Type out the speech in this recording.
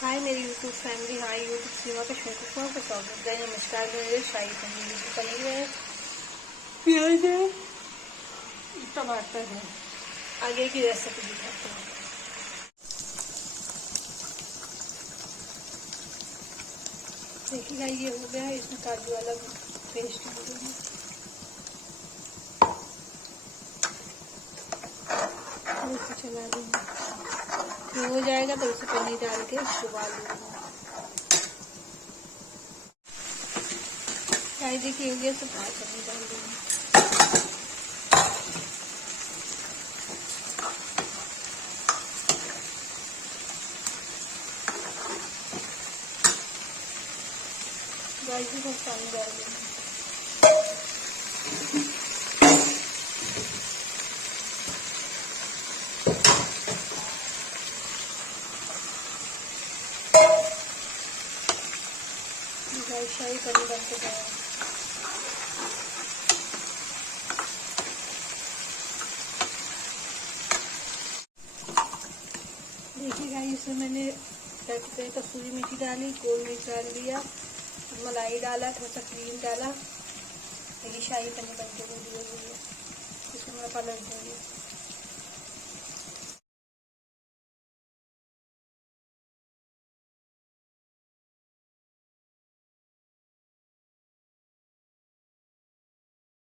हाय मेरी YouTube family, hi YouTube सीमा के शौकों को स्वागत है। नमस्कार। मेरे शाही पनीर है, प्याज है, टमाटर है। आगे की रेसिपी दिखाते हैं। देखिएगा ये हो गया, इसमें काजू वाला पेस्ट डालूंगी। चला दूंगी, ये हो जाएगा तो इसे पनीर डाल के उबाल दूंगा। चाय देखिए हो गया तो पनीर डाल दूंगी। गाइस को पानी डाल दूंगी। शाही पनीर बन के तैयार। देखिएगा इसमें मैंने कसूरी मेथी डाली, गोल मिर्च डाल दिया, मलाई डाला, थोड़ा सा क्रीम डाला। ये शाही पनीर बन के रेडी हो गई है। इसमें मैं पलट दूंगी।